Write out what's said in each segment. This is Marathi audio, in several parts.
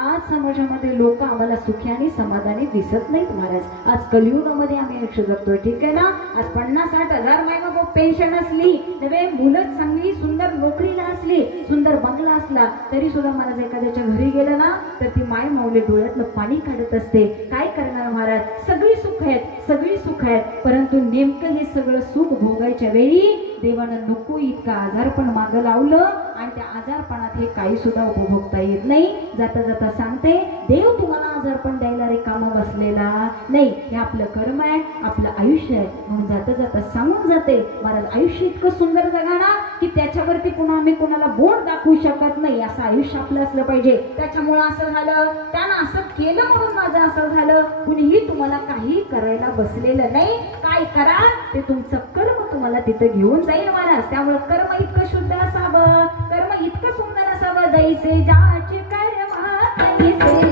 आज समाजामध्ये लोक आम्हाला सुखी आणि समाधानी दिसत नाहीत महाराज। आज कलियुगामध्ये आम्ही आयुष्य जगतोय, ठीक आहे ना। आज 50-60 हजार मायबाप पेन्शन असली, नवे मुलं चांगली सुंदर नोकरीला असली, सुंदर बंगला असला, तरी सुद्धा महाराज एखाद्याच्या घरी गेलं ना तर ती माय माऊली डोळ्यातलं पाणी काढत असते। काय करणार महाराज, सगळी सुख आहेत, सगळी सुख आहेत, परंतु नेमकं हे सगळं सुख भोगायच्या वेळी देवानं नको इतका आजारपण मागं लावलं आणि त्या आजारपणात हे काही सुद्धा उपभोगता येत नाही। जाता जाता सांगते, देव तुम्हाला आजारपण द्यायला रिकामा बसलेला नाही, हे आपलं कर्म आहे, आपलं आयुष्य आहे। म्हणून जाता जाता सांगून जाते महाराज, आयुष्य इतकं सुंदर जगा ना की त्याच्यावरती पुन्हा आम्ही कोणाला बोट दाखवू शकत नाही, असं आयुष्य आपलं असलं पाहिजे। त्याच्यामुळे असं झालं, त्यानं असं केलं म्हणून माझं असं झालं, कुणीही तुम्हाला काही करायला बसलेलं नाही। काय करा ते तुमचं कर्म तुम्हाला तिथं घेऊन जाईल महाराज। त्यामुळे कर्म इतकं शुद्ध असावं, कर्म इतकं सुंदर असावं, जैसे ज्याचे कर्म तैसे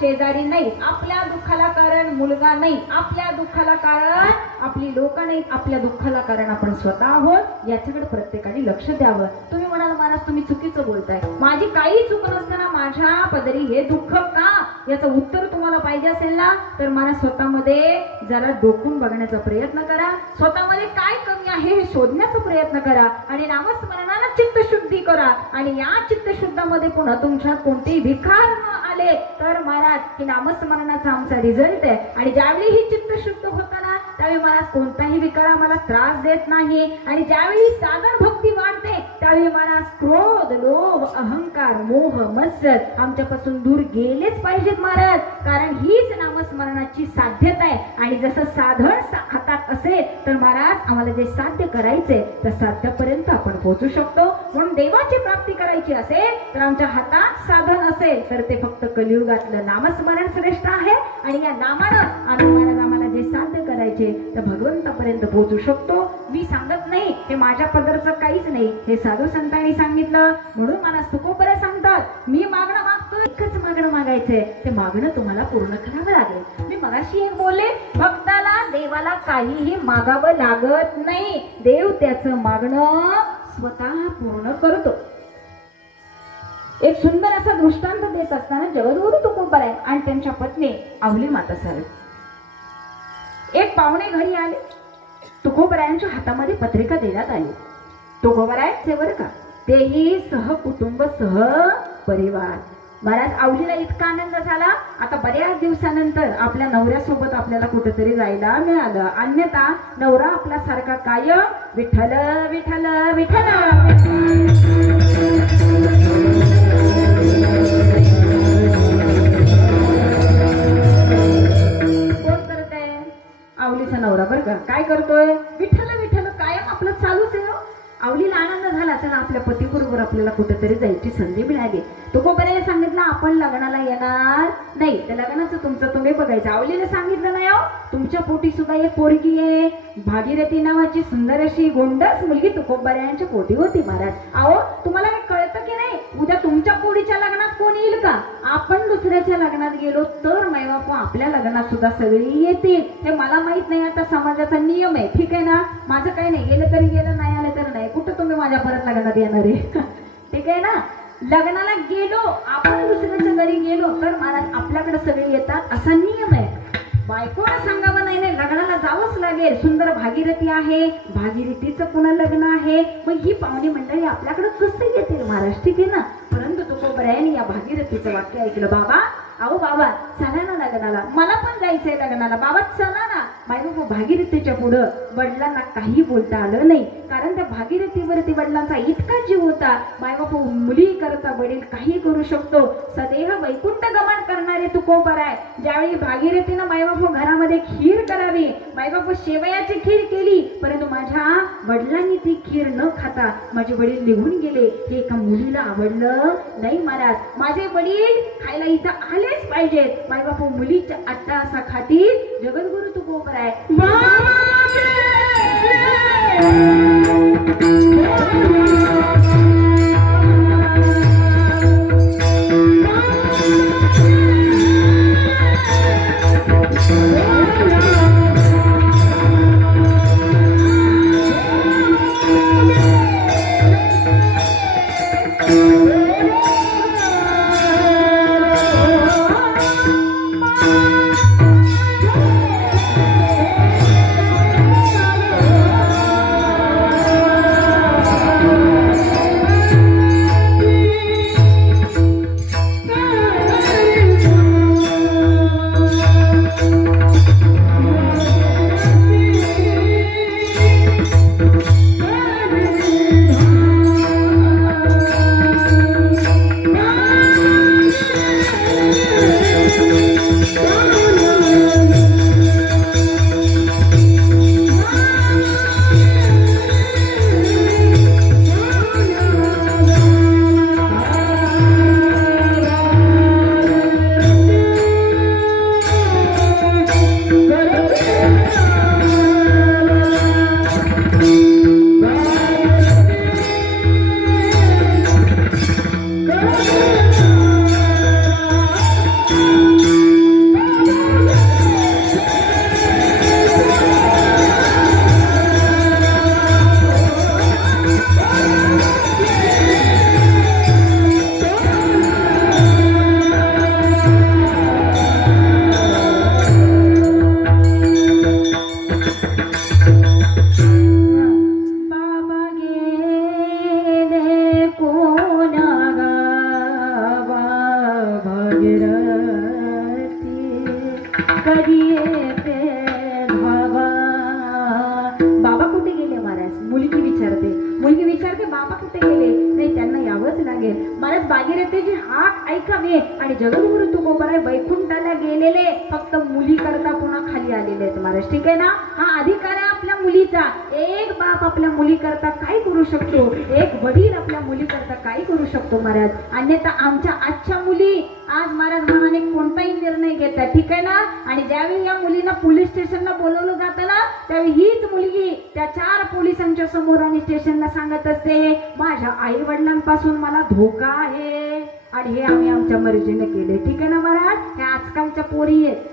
शेजारी नाही, आपल्या दुःखाला कारण मुलगा नाही, आपल्या दुःखाला कारण आपली लोक नाही, आपल्या दुःखाला कारण आपण स्वतः आहोत। याच्याकडे प्रत्येकाने लक्ष द्यावं। तुम्ही म्हणाल महाराज तुम्ही चुकीचं बोलताय, माझी काही चूक नसताना माझ्या पदरी हे दुःख का, याचं उत्तर तुम्हाला पाहिजे असेल ना तर मला स्वतःमध्ये जरा डोकून बघण्याचा प्रयत्न करा, स्वतःमध्ये काय कमी आहे हे शोधण्याचा प्रयत्न करा आणि नामस्मरणानं चित्तशुद्धी करा। आणि या चित्तशुद्धामध्ये पुन्हा तुमच्यात कोणतेही विकार आले तर महाराज हे नामस्मरणाचा आमचा रिझल्ट आहे। आणि ज्यावेळी ही चित्तशुद्ध होताना त्यावेळी महाराज कोणताही विकार आम्हाला त्रास देत नाही। आणि ज्यावेळी साधन भक्ती वाढते त्यावेळी महाराज क्रोध, लोभ, अहंकार, मोह, मत्सर आमच्यापासून दूर गेलेच पाहिजेत महाराज, कारण हीच नामस्मरणाची साध्यता आहे। आणि जसं साधन हातात असेल तर महाराज आम्हाला जे साध्य करायचे त्या साध्यापर्यंत आपण पोहोचू शकतो। म्हणून देवाची प्राप्ती करायची असेल तर आमच्या हातात साधन असेल तर ते फक्त कलियुगातलं नामस्मरण श्रेष्ठ आहे। आणि या नामानं आम्ही महाराज आम्हाला जे साध्य करायचे त्या भगवंतापर्यंत पोहोचू शकतो। मी सांगत नाही, हे माझ्या पदरचं काहीच नाही, हे साधू संतांनी सांगितलं। म्हणून मला तुकोबरे सांगतात मी मागणं मागतो, एकच मागणं मागायचंय, ते मागणं तुम्हाला पूर्ण करावं लागेल। मी मगाशी एक बोलले, भक्ताला देवाला काहीही मागावं लागत नाही, देव त्याचं मागणं स्वतः पूर्ण करतो। एक सुंदर असा दृष्टांत देत असताना जगद्गुरु तुकोबराय आणि त्यांच्या पत्नी आवली माता साहेब एक पाहुणे घरी आले, तुकोबरायांच्या हातामध्ये पत्रिका देण्यात आली। तुकोबराय बरं का, तेही सहकुटुंब सह परिवार। महाराज आवलीला इतका आनंद झाला, आता बऱ्याच दिवसानंतर आपल्या नवऱ्यासोबत आपल्याला कुठेतरी जायला मिळालं, अन्यथा नवरा आपला सारखा कायम विठ्ठल विठ्ठल विठ्ठल कोण करतंय, आवलीचा नवरा बरं का, काय करतोय, विठ्ठल विठ्ठल कायम आपलं चालूच आहे। आवलीला आनंद झाला, चला आपल्या पतीबरोबर आपल्याला कुठेतरी जायची संधी मिळाली। तुकोबराय सांगितलं आपण लग्नाला येणार नाही, त्या लग्नाचं तुमचं तुम्ही बघायचं। आवलीला सांगितलं नाही, तुमच्या पोटी सुद्धा एक पोरगी आहे, भागीरथी नावाची सुंदर अशी गोंडस मुलगी तुकोबरायांच्या पोटी होती महाराज। अहो तुम्हाला काय कळतं की नाही, उद्या तुमच्या पोरीच्या लग्नात कोण येईल का आपण दुसऱ्याच्या लग्नात गेलो तर मायबाप आपल्या लग्नात सुद्धा सगळी येतील. हे मला माहित नाही, आता समाजाचा नियम आहे. ठीक आहे ना, माझं काही नाही, गेलं तरी गेलं, नाही आलं तर नाही. कुठं तुम्ही माझ्या परत लग्नात येणार आहे? ठीक आहे ना, लग्नाला गेलो आपण दुसऱ्याच्या घरी गेलो तर महाराज आपल्याकडे सगळे येतात असा नियम आहे. बायकोला सांगावं नाही, नाही लग्नाला जावंच लागेल. सुंदर भागीरथी आहे, भागीरथीचं पुन्हा लग्न आहे, मग ही पाहुणी मंडळी आपल्याकडे कसं येतील महाराज? ठीक आहे ना. परंतु तुकोबरायांनी या भागीरथीचं वाक्य ऐकलं. बाबा, अहो बाबा चला ना लग्नाला, मला पण जायचंय लग्नाला. बाबा चला ना. मायबाप भागीरथीच्या पुढं वडिलांना काही बोलता आलं नाही, कारण त्या भागीरथीवरती वडिलांचा इतका जीव होता. मायबाप मुली करता वडील काही करू शकतो. सदैव वैकुंठ गमन करणारे तुकोबराय. ज्यावेळी भागीरथीनं मायबाप घरामध्ये खीर करावी, मायबाप शेवयाची खीर केली, परंतु माझ्या वडिलांनी ती खीर न खाता माझे वडील निघून गेले. हे एका मुलीला आवडलं नाही महाराज. माझे वडील खायला इथं आलेच पाहिजेत. मायबाप मुलीच्या अट्टासा खाती जगद्गुरु तुकोबराय. बाबा कुठे गेले महाराज? मुलगी विचारते बाबा कुठे गेले? नाही, त्यांना यावंच लागेल महाराज. भागीरथीची हाक ऐकावे आणि जगद्गुरु तुकोबराय वैकुंठाला गेलेले फक्त मुली करता पुन्हा खाली आलेले आहेत महाराज. ठीक आहे ना, हा अधिकार आहे आपल्या मुलीचा. एक बाप आपल्या मुली करता काय करू शकतो, एक वडील आपल्या मुली करता काय करू शकतो महाराज. अन्यथा आमच्या आजच्या मुली आज महाराज मनाने कोणताही निर्णय घेतात. ठीक आहे ना. आणि ज्यावेळी या मुलींना पोलीस स्टेशनला बोलवलं जातं ना, त्यावेळी हीच मुलगी त्या 4 पोलिसांच्या समोर आणि स्टेशनला सांगत असते, माझ्या आई वडिलांपासून मला धोका आहे आणि हे आम्ही आमच्या मर्जीने केले. ठीक आहे ना महाराज. हे आजकालच्या पोरी आहेत.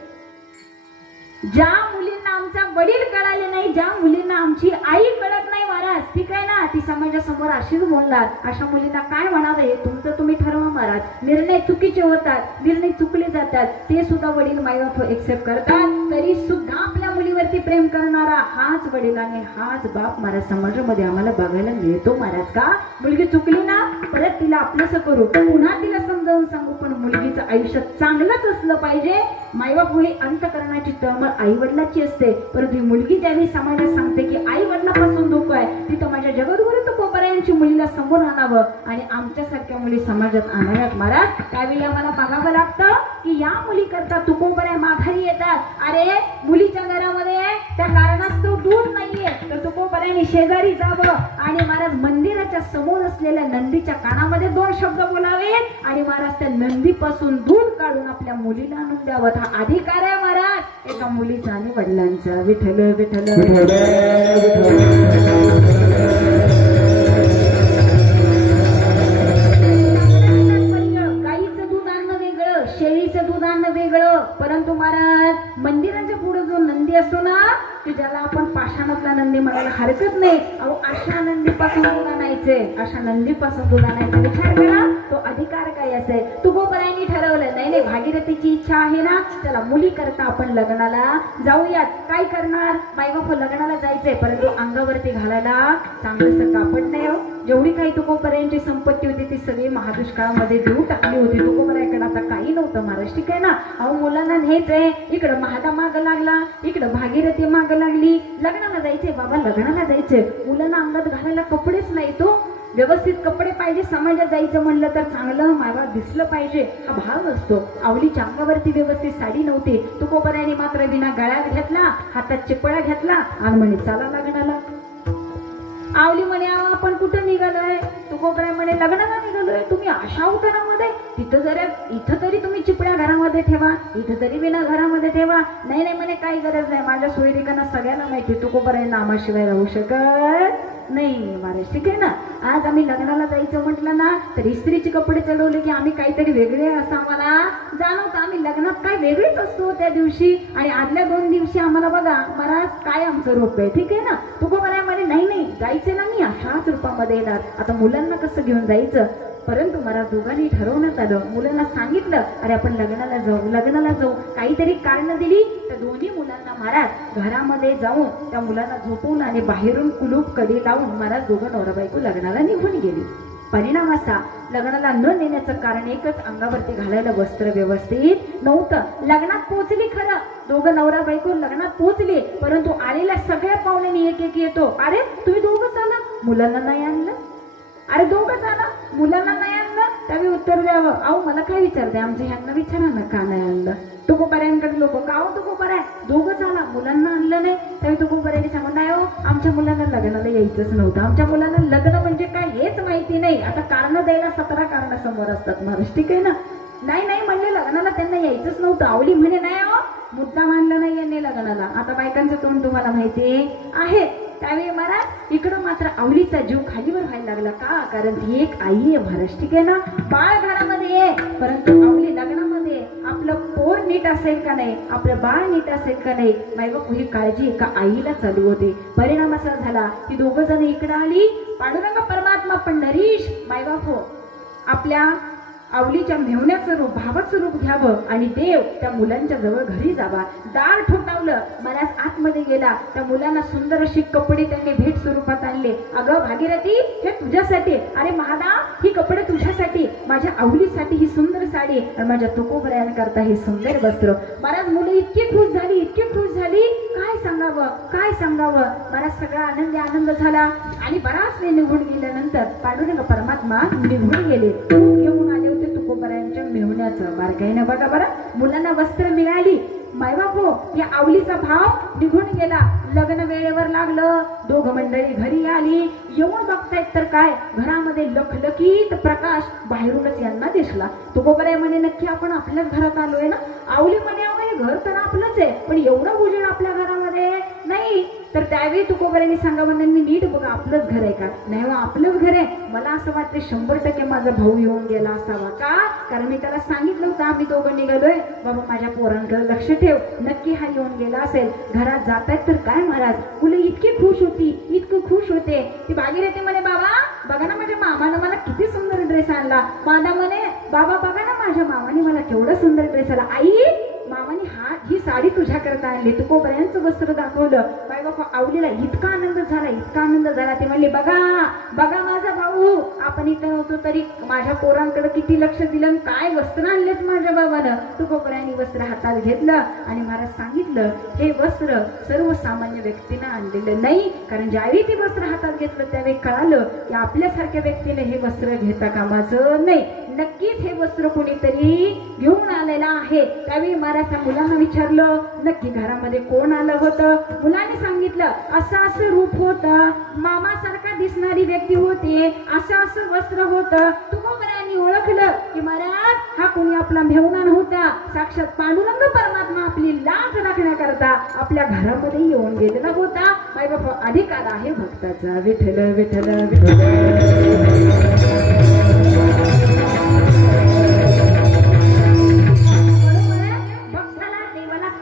ज्या मुलींना आमचा वडील कळाले नाही, ज्या मुलींना आमची आई कळत नाही महाराज, ठीक आहे ना, ती समाजासमोर अशीच बोलणार. अशा मुलींना काय म्हणावं हे तुमचं तुम्ही ठरवा महाराज. निर्णय चुकीचे होतात, निर्णय चुकले जातात, ते सुद्धा वडील मायबाप एक्सेप्ट करतात. तरी सुद्धा आपल्या मुलीवरती प्रेम करणारा हाच वडील आणि हाच बाप महाराज समाजामध्ये आम्हाला बघायला मिळतो महाराज. का मुलगी चुकली ना, परत तिला आपलंसं करू, पुन्हा तिला समजावून सांगू, पण मुलगीचं आयुष्य चांगलंच असलं पाहिजे. मायबाप ही अंतकरणाची तळमळ आई वडिलाची असते, परंतु ही मुलगी ज्यावेळी समाजात सांगते की आई वडिलापासून धोका आहे, तिथं माझ्या जगद्गुरु तुकोबरायांची मुलीला समोर आणावं आणि आमच्यासारख्या मुली समाजात आणाव्यात महाराज. त्यावेळी आम्हाला बघावं लागतं की या मुली करता तुकोबराय माघारी येतात. अरे मुलीच्या घरामध्ये त्या कारणास्तव दूध नाहीये, तर तुकोबरायांनी शेजारी जावं आणि महाराज मंदिराच्या समोर असलेल्या नंदीच्या कानामध्ये 2 शब्द बोलावे आणि महाराज त्या नंदीपासून दूध काढून आपल्या मुलीला आणून द्यावं. हा अधिकार आहे महाराज एका मुलीचा आणि वडिलांचा. विठ्ठल विठ्ठल गाईचं दूध आणलं पाषाणातला नंदी म्हणायला हरकत नाही. अहो अशा नंदीपासून दूध आणायचे, अशा नंदीपासून दूध आणायचा विचार करा, तो अधिकार काय असेल. तुकोबरायांनी ठरवलं नाही नाही भागीरथीची इच्छा आहे ना, चला मुली करता आपण लग्नाला जाऊयात. काय करणार, मायबाप लग्नाला जायचंय परंतु अंगावरती घालायला चांगलंसं कापड नाही. हो जेवढी काही तुकोबरायांची संपत्ती होती ती सगळी महादुष्काळामध्ये देऊ टाकली होती. तुकोबरायाकडे आता काही नव्हतं महाराज, ठीक आहे ना. अहो मुलांना न्यायचंय, इकडं महादा माग लागला, इकडं भागीरथी माग लागली. लग्नाला जायचंय बाबा, लग्नाला जायचंय, मुलांना अंगात घालायला कपडेच नाही. तो व्यवस्थित कपडे पाहिजे, समाजात जायचं म्हणलं तर चांगलं मायबा दिसलं पाहिजे, हा भाव असतो. आवलीच्या अंगावरती व्यवस्थित साडी नव्हती. तुकोबरायांनी मात्र बिना गळ्यात घेतला, हातात चिपळ्या घेतला आणि म्हणे चला लग्नाला. आवली म्हणे आपण कुठं निघालोय, तुकोबराय म्हणे लग्नाला निघालोय. तुम्ही अशा उतरामध्ये इथं तरी तुम्ही चिपळ्या घरामध्ये ठेवा, इथं तरी बिना घरामध्ये ठेवा. नाही नाही म्हणे काही गरज नाही, माझ्या सोयरिकांना सगळ्यांना माहिती तुकोबरायांना आम्हाशिवाय राहू शकत नाही महाराज, ठीक आहे ना. आज आम्ही लग्नाला जायचं म्हटलं ना तर इस्त्रीचे कपडे चढवले की आम्ही काहीतरी वेगळे असं आम्हाला जाणवतं. आम्ही लग्नात काय वेगळेच असतो त्या दिवशी, आणि आदल्या 2 दिवशी आम्हाला बघा महाराज काय आमचं रूप आहे, ठीक आहे ना. तुकोबराय म्हणे नाही नाही जायचं ना, मी अशाच रूपामध्ये येणार. आता मुलांना कसं घेऊन जायचं, परंतु मला दोघांनी ठरवण्यात आलं. मुलांना सांगितलं अरे आपण लग्नाला जाऊ. काहीतरी कारण दिली तर दोन्ही मुलांना महाराज घरामध्ये जाऊन त्या मुलांना झोपून आणि बाहेरून कुलूप कडी लावून महाराज दोघं नवरा बायको लग्नाला निघून गेली. परिणाम असा, लग्नाला न नेण्याचं कारण एकच, अंगावरती घालायला वस्त्र व्यवस्थित नव्हतं. लग्नात पोहोचली खरं, दोघं नवरा बायको लग्नात पोहोचले, परंतु आलेल्या सगळ्या पाहुण्यांनी एक एक येतो, अरे तुम्ही दोघंच आला, मुलांना नाही आणलं. अरे दोघंच आला, मुलांना नाही आणलं. त्यावेळी उत्तर द्यावं, अहो मला काय विचारते, आमच्या ह्यांना विचारा ना का नाही आणलं. तुकोबरायांकडे लोक का हो तुकोबराय दोघंच आला, मुलांना आणलं नाही. त्यावेळी तुकोबरायांनी सांगून नाही हो आमच्या मुलांना लग्नाला यायचंच नव्हतं, आमच्या मुलांना लग्न म्हणजे काय हेच माहिती नाही. आता कारण द्यायला 17 कारण समोर असतात महाराज, ठीक आहे ना. नाही नाही म्हणले लग्नाला त्यांना यायचंच नव्हतं. आवली म्हणे नाही हो मुद्दाम आणलं नाही यांनी लग्नाला. आता बायकांचं तोंड तुम्हाला माहिती आहे. त्यावेळी महाराज इकडं मात्र आवलीचा जीव खालीवर व्हायला लागला. का, कारण ती एक आई आहे महाराज, ठीक आहे ना. बाळ घरामध्ये आहे परंतु आवली लग्नामध्ये आपलं पोर नीट असेल का नाही, आपलं बाळ नीट असेल का नाही, मायबाप ही काळजी एका आईला चालू होते. परिणाम असा झाला की दोघं जण इकडे आली. पांडुरंग परमात्मा पंढरीश मायबाप हो आपल्या आवलीच्या मेहुण्याचं रूप, भावाचं रूप घ्यावं आणि देव त्या मुलांच्या जवळ घरी जावा. दार ठोठावलं, बऱ्याच आतमध्ये गेला. त्या मुलांना सुंदर अशी कपडे त्यांनी भेट स्वरूपात आणले. अगं भागीरथी हे तुझ्यासाठी, अरे महादा ही कपडे तुझ्यासाठी, माझ्या आवलीसाठी ही सुंदर साडी आणि माझ्या तुकोबरायांकरता हे सुंदर वस्त्र. महाराज मुलं इतकी खुश झाली, इतकी खुश झाली, काय सांगावं काय सांगावं. महाराज सगळा आनंद झाला. आणि बराच वेळ निघून गेल्यानंतर पांडुरंग परमात्मा निघून गेले. घेऊन आले तुकोबरायांच्या मेहुण्याचं बारकाईनं बघा बरं. मुलांना वस्त्र मिळाली, मायबापो या आवलीचा भाव निघून गेला. लग्न वेळेवर लागलं, दोघं मंडळी घरी आली. येऊन बघतायत तर काय, घरामध्ये लखलखीत प्रकाश बाहेरूनच यांना दिसला. तुकोबराय म्हणे नक्की आपण आपल्याच घरात आलोय ना. आवली म्हणे हे घर तर आपलंच आहे पण एवढं उजेड आपल्या घरामध्ये नाही. तर त्यावेळी तुकोबरायांनी सांगावं त्यांनी नीट बघा आपलंच घर आहे का. नाही हो आपलंच घर आहे. मला असं वाटतं 100% माझा भाऊ येऊन गेला असावा. का, कारण मी त्याला सांगितलं होतं आम्ही दोघं निघालोय बाबा माझ्या पोरांकडे लक्ष ठेव, नक्की हा येऊन गेला असेल. घरात जातायत तर काय महाराज मुलं इतकी खुश होती, इतकं खुश होते. ती भागीरथी म्हणे बाबा बघा ना माझ्या मामानं मला किती सुंदर ड्रेस आणला. मादा म्हणे बाबा बघा ना माझ्या मामाने मला केवढा सुंदर ड्रेस आला. आई मामाने ही साडी तुझ्याकरता आणली. तुकोबरायांचं वस्त्र दाखवलं. बाई बाबा आवलीला इतका आनंद झाला, इतका आनंद झाला. ते म्हणले बघा बघा माझा भाऊ, आपण इथं नव्हतो तरी माझ्या पोरांकडे किती लक्ष दिलं, काय वस्त्र आणलेत माझ्या बाबानं. तुकोबरायांनी वस्त्र हातात घेतलं आणि महाराज सांगितलं हे वस्त्र सर्वसामान्य व्यक्तीनं आणलेलं नाही. कारण ज्यावेळी ते वस्त्र हातात घेतलं त्यावेळी कळालं की आपल्यासारख्या व्यक्तीने हे वस्त्र घेता कामाचं नाही. नक्कीच हे वस्त्र कोणीतरी घेऊन आलेलं आहे. त्यावेळी महाराज त्या मुलांना विचारलं नक्की घरामध्ये कोण आलं होतं. मुलांनी सांगितलं असं रूप होतं, मामासारखा दिसणारी व्यक्ती होती, असं वस्त्र होतं. तुकोबरायांनी ओळखलं की महाराज हा कोणी आपला मेहुणा नव्हता, साक्षात पांडुरंग परमात्मा आपली लाज राखण्याकरता आपल्या घरामध्ये येऊन गेलेला होता. बाई बाबा अधिकार आहे भक्ताचा. विठ्ठल विठ्ठल विठ्ठल.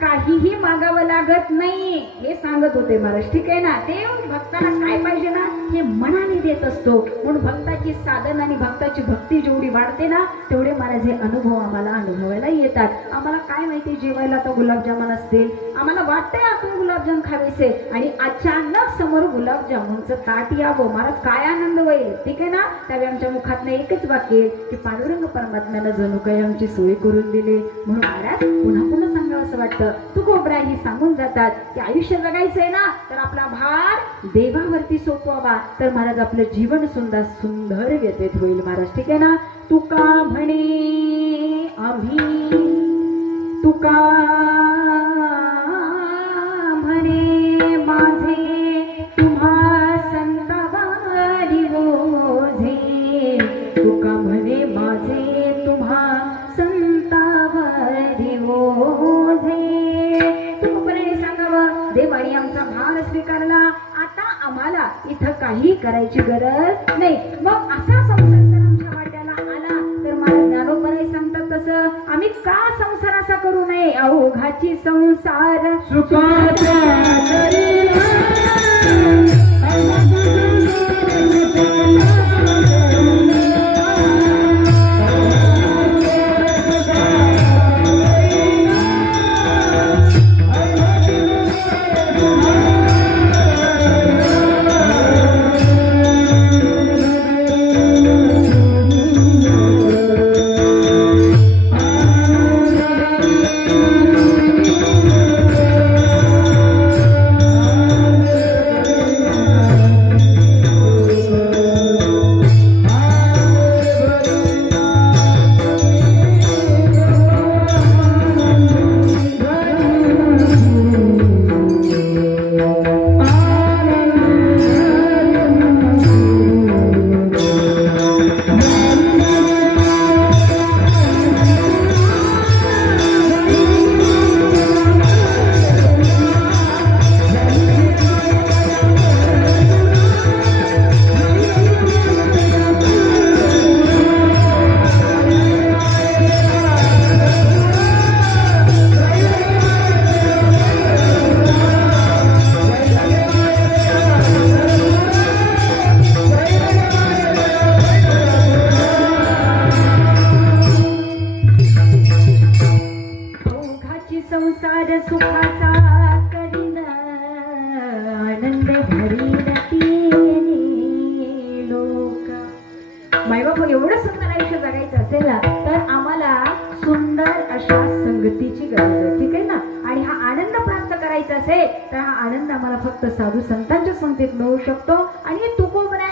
काहीही मागावं लागत नाही हे सांगत होते महाराज, ठीक आहे ना. देव भक्ताला काय पाहिजे ना हे मनाने देत असतो. म्हणून भक्ताची साधन आणि भक्ताची भक्ती जेवढी वाढते ना तेवढे महाराज हे अनुभव आम्हाला अनुभवायला येतात. आम्हाला काय माहिती जेवायला आता गुलाबजामुन असतील, आम्हाला वाटतंय आपण गुलाबजाम खावेसे आणि अचानक समोर गुलाबजामुनचं ताट यावं, महाराज काय आनंद होईल. ठीक आहे ना. त्यावेळी आमच्या मुखातनं एकच वाक्य की पांडुरंग परमात्म्यानं जणू काही आमची सोय करून दिली. म्हणून महाराज पुन्हा पुन्हा सांगावं असं वाटतं. तुकोबरा ही सांगून जातात की आयुष्य जगायचंय ना तर आपला भार देवावरती सोपवावा तर महाराज आपलं जीवन सुंदर सुंदर व्यतीत होईल. महाराज ठीक आहे ना. तुका म्हणे आम्ही, तुका म्हणे माझे तुम्हा संतावारी ओझे, तुका म्हणे माझे तुम्हा संतावारी ओझे. तुकोबराने सांगावं देवाने आमचा भार स्वीकारला, आता आम्हाला इथं काही करायची गरज नाही. मग असा संसार जर आमच्या वाट्याला आला तर मला ज्ञानोबराई सांगतात तसं आम्ही का संसार असा करू नये. अवघाची संसार सुखाचा एवढं सुंदर आयुष्य जगायचं असेल ना तर आम्हाला सुंदर अशा संगतीची गरज आहे. ठीक आहे ना. आणि हा आनंद प्राप्त करायचा असेल तर हा आनंद आम्हाला फक्त साधू संतांच्या संगतीत मिळू शकतो. आणि तुकोबरा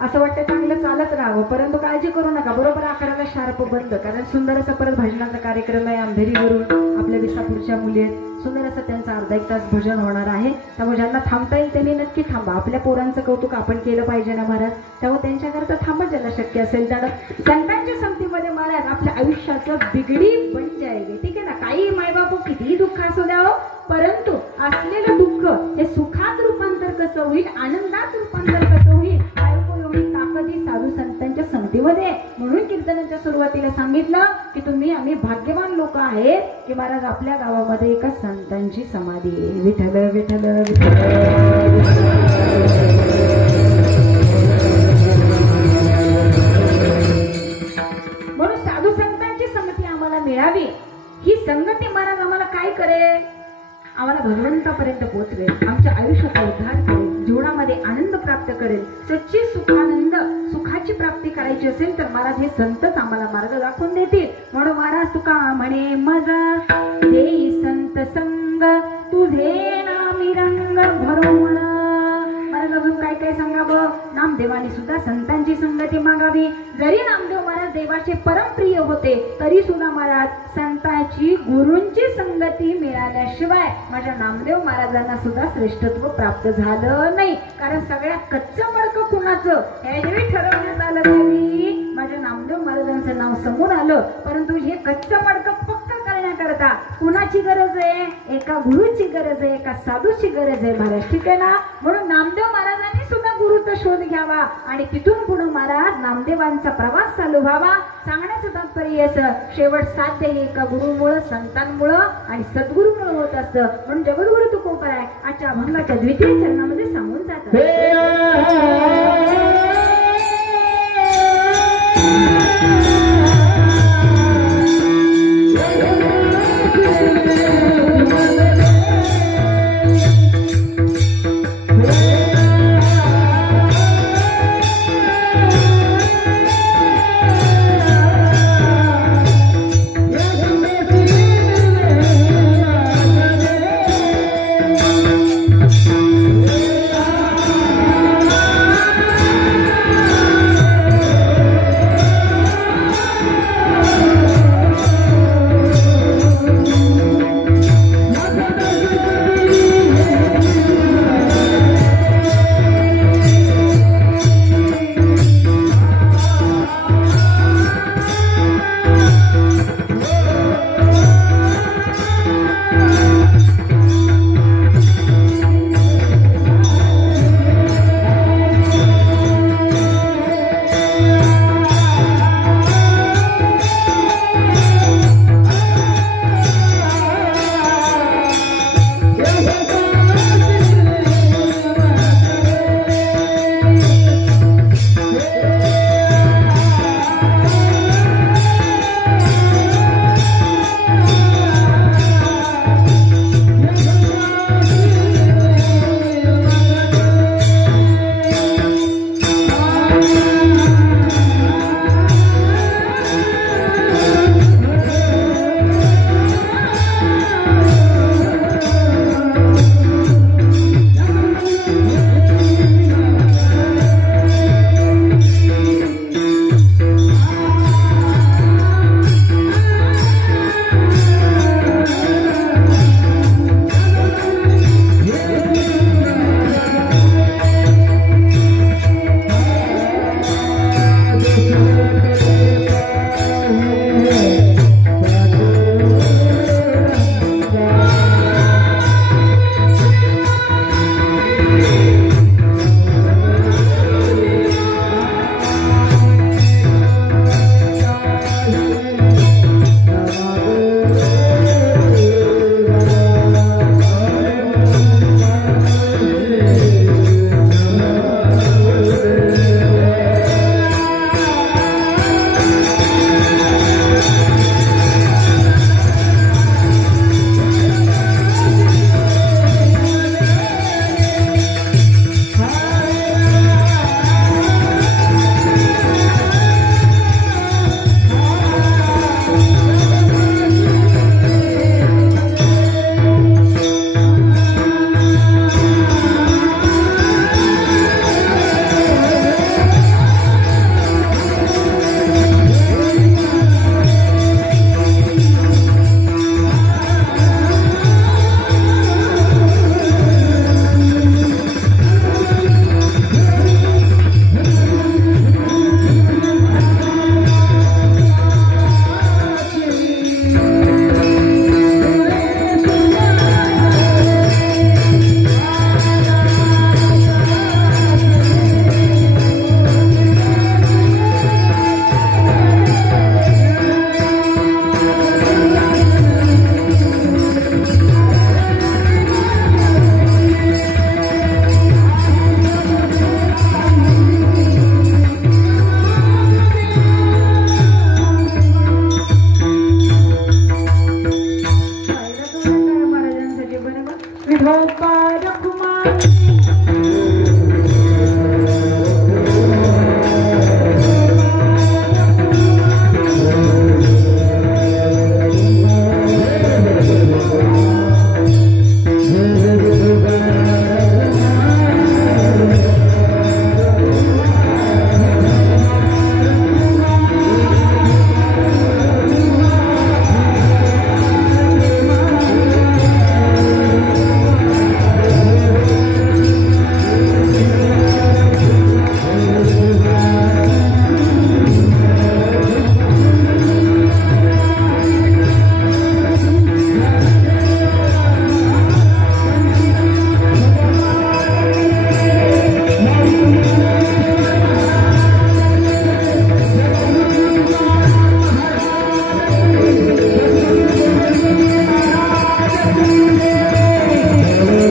असं वाटतं चांगलं चालत राहावं. परंतु काळजी करू नका, बरोबर आकाराला शार्प बंद. कारण सुंदर असा परत भजनाचा कार्यक्रम आहे अंधेरीवरून. आपल्या विसापूरच्या मुली आहेत, सुंदर असं त्यांचं अर्धा एक तास भजन होणार आहे. त्यामुळे ज्यांना थांबता येईल त्यांनी नक्की थांबा. आपल्या पोरांचं कौतुक आपण केलं पाहिजे ना महाराज. त्यामुळे त्यांच्याकरता थांबा ज्याला शक्य असेल त्याला. संतांच्या संगतीमध्ये महाराज आपल्या आयुष्याचं बिगडी बन जायगे. ठीक आहे ना. काही मायबाप कितीही दुःख असू द्यावं, परंतु असलेलं दुःख हे सुखात रूपांतर कसं होईल, आनंदात रूपांतर कसं होईल, एवढी ताकद ही साधू संतांच्या संगतीमध्ये. म्हणून कीर्तन कीर्तनाच्या सुरुवातीला सांगितलं की आम्ही भाग्यवान लोक आहेत की महाराज आपल्या गावामध्ये एका संतांची समाधी आहे. विठ्ठल विठ्ठल विठ्ठल. म्हणून साधू संतांची संगती आम्हाला मिळावी. ही संगती महाराज आम्हाला काय करेल? आम्हाला भगवंतापर्यंत पोहोचवेल, आमच्या आयुष्याचा उद्धार करेल, जीवनामध्ये आनंद प्राप्त करेल. सच्ची सुखानंद सुखाची प्राप्ती करायची असेल तर महाराज हे संतच आम्हाला मार्ग दाखवून देतील. म्हणून महाराज तुका म्हणे मजा देई संत संग तुझे नामी रंग भरून. महाराज अजून काय काय सांगावं? नामदेवानी सुद्धा संतांची संगती मागावी. जरी नामदेव महाराज देवाचे परमप्रिय होते तरी सुद्धा महाराज संतांची गुरूंची संगती मिळाल्याशिवाय माझ्या नामदेव महाराजांना सुद्धा श्रेष्ठत्व प्राप्त झालं नाही. कारण सगळ्यात कच्चं मडकं कुणाचं हे जरी ठरवण्यात आलं तरी माझ्या नामदेव महाराजांचं नाव समोर आलं. परंतु हे कच्चं मडकं पक्क करण्याकरता कुणाची गरज आहे? एका गुरुची गरज आहे, एका साधूची गरज आहे महाराज. ठीक आहे ना? म्हणून नामदेव महाराजांनी सुद्धा गुरुचा शोध घ्यावा आणि तिथून पुढे महाराज नामदेवांचा प्रवास चालू व्हावा. सांगण्याचं तात्पर्य असं, शेवट साध्य हे एका गुरुमुळं, संतांमुळं आणि सद्गुरूमुळं होत असतं. म्हणून जगद्गुरु तुकोबराय आजच्या अभंगाच्या द्वितीय चरणामध्ये सांगून जातात.